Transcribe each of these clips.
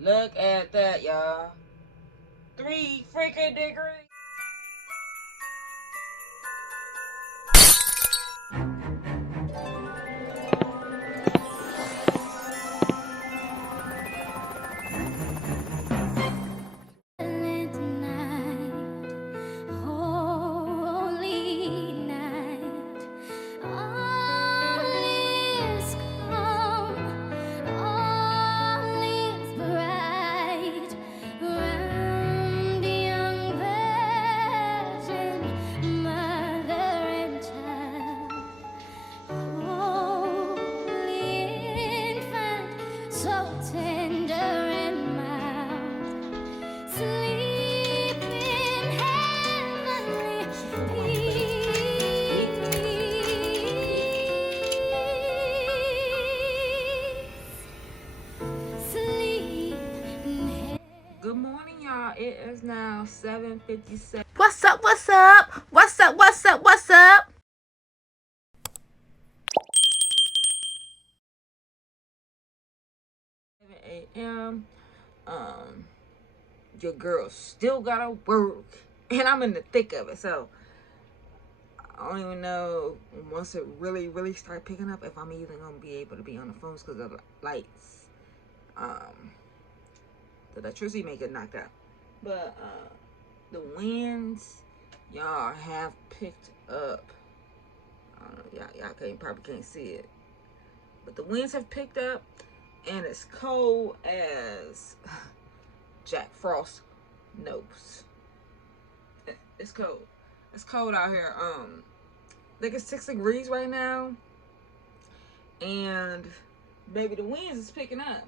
Look at that, y'all. 3 freaking degrees. Good morning, y'all. It is now 7:57. What's up? What's up? What's up? What's up? What's up? 7 a.m. Your girl still gotta work, and I'm in the thick of it. So I don't even know once it really start picking up if I'm even gonna be able to be on the phones because of the lights. The electricity may get knocked out, but the winds, y'all, have picked up. Y'all probably can't see it, but the winds have picked up, and it's cold as Jack Frost knows. It's cold. It's cold out here. I think it's 6 degrees right now, and baby, the winds is picking up.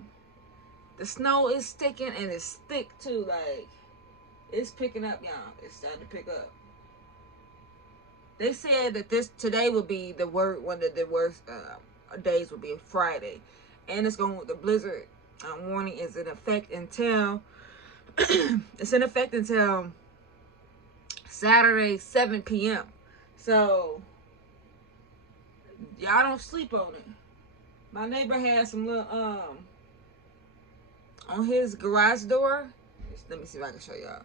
The snow is sticking, and it's thick too. Like, it's picking up, y'all. It's starting to pick up. They said that today would be one of the worst days would be Friday, and the blizzard warning is in effect until it's in effect until Saturday 7 p.m. So y'all don't sleep on it. My neighbor had some little on his garage door. Let me see if I can show y'all.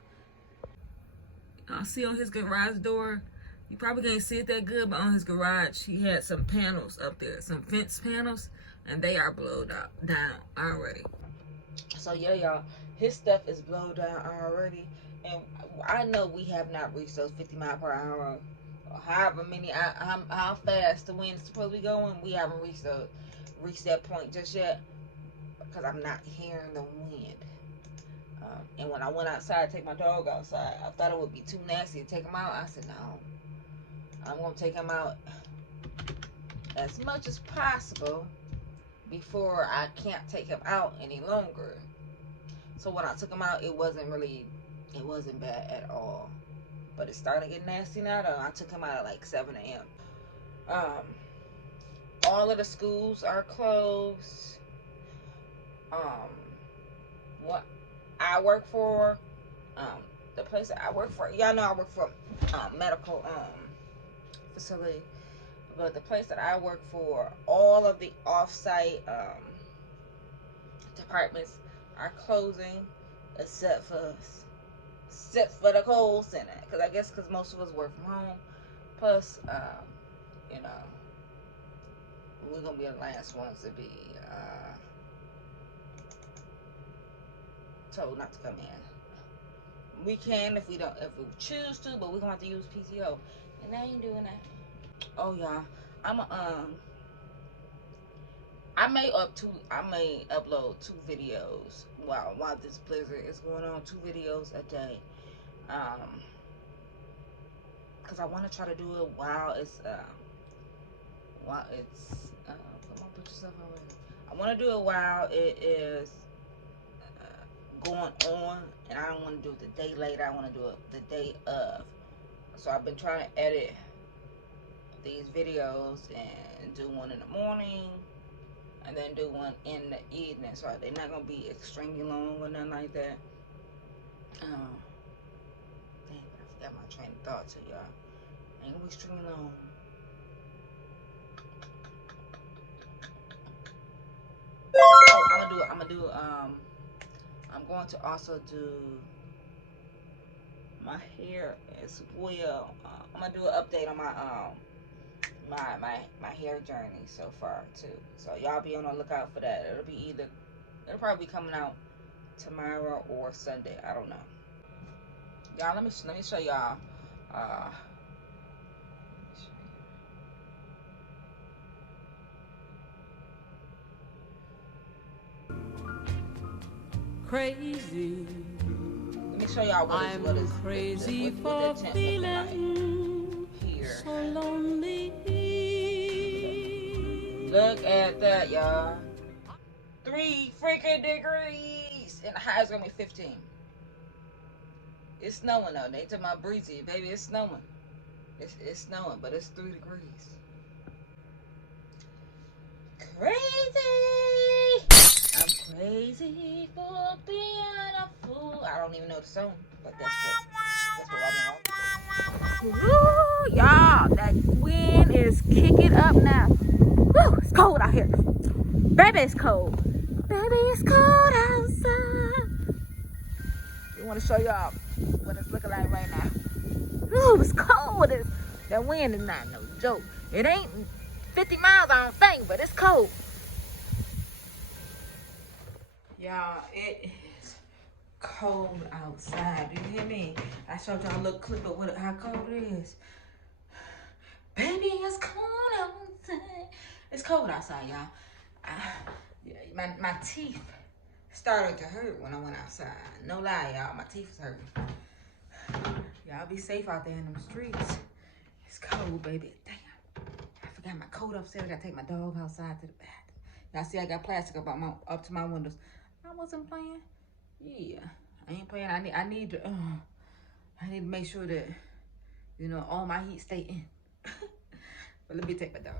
See on his garage door, you probably can't see it that good, but on his garage, he had some panels up there, some fence panels, and they are blowed down already. So yeah, y'all, his stuff is blown down already, and I know we have not reached those 50 mile per hour, or however many, how fast the wind is supposed to be going. We haven't reached that point just yet, because I'm not hearing the wind. And when I went outside to take my dog outside, I thought it would be too nasty to take him out. I said, no, I'm going to take him out as much as possible before I can't take him out any longer. So when I took him out, it wasn't bad at all. But it's starting to get nasty now, though. I took him out at like 7 a.m. All of the schools are closed. What I work for, the place that I work for, y'all know I work for medical facility, but the place that I work for, all of the off-site departments are closing except for the Kohl Center, because most of us work from home. Plus, you know, we're gonna be the last ones to be told not to come in. We can if we choose to, but we're gonna have to use PTO, and I ain't doing that. Oh y'all, I may upload 2 videos while this blizzard is going on. 2 videos a day, because I want to try to do it while it's come on, put yourself on. I want to do it while it is going on, and I don't want to do it the day later. I want to do it the day of. So I've been trying to edit these videos and do one in the morning and then do one in the evening. So they're not gonna be extremely long or nothing like that. Dang, I forgot my train of thought to y'all. Ain't gonna be extremely long. Oh, I'm gonna do I'm going to also do my hair as well. I'm gonna do an update on my my hair journey so far too. So y'all be on the lookout for that. It'll probably be coming out tomorrow or Sunday. I don't know. Y'all, let me show y'all. Crazy. Let me show y'all what is crazy what for the tent feeling like here. so lonely. Look at that, y'all. 3 freaking degrees, and the high is gonna be 15. It's snowing though. They talking about breezy, baby. It's snowing. It's snowing, but it's 3 degrees. Crazy. I'm crazy for being a fool. I don't even know the song, but that's what I'm on. Woo, y'all, that wind is kicking up now. Woo, it's cold out here. Baby, it's cold. Baby, it's cold outside. We want to show y'all what it's looking like right now. Ooh, it's cold. That wind is not no joke. It ain't 50 miles, I don't think, but it's cold. Y'all, it is cold outside. Do you hear me? I showed y'all a little clip of how cold it is. Baby, it's cold outside. It's cold outside, y'all. My teeth started to hurt when I went outside. No lie, y'all. My teeth was hurting. Y'all be safe out there in them streets. It's cold, baby. Damn. I forgot my coat upstairs. I gotta take my dog outside to the bath. Y'all see I got plastic up to my windows. I wasn't playing. Yeah. I ain't playing. I need to make sure that, all my heat stay in. But let me take my dog.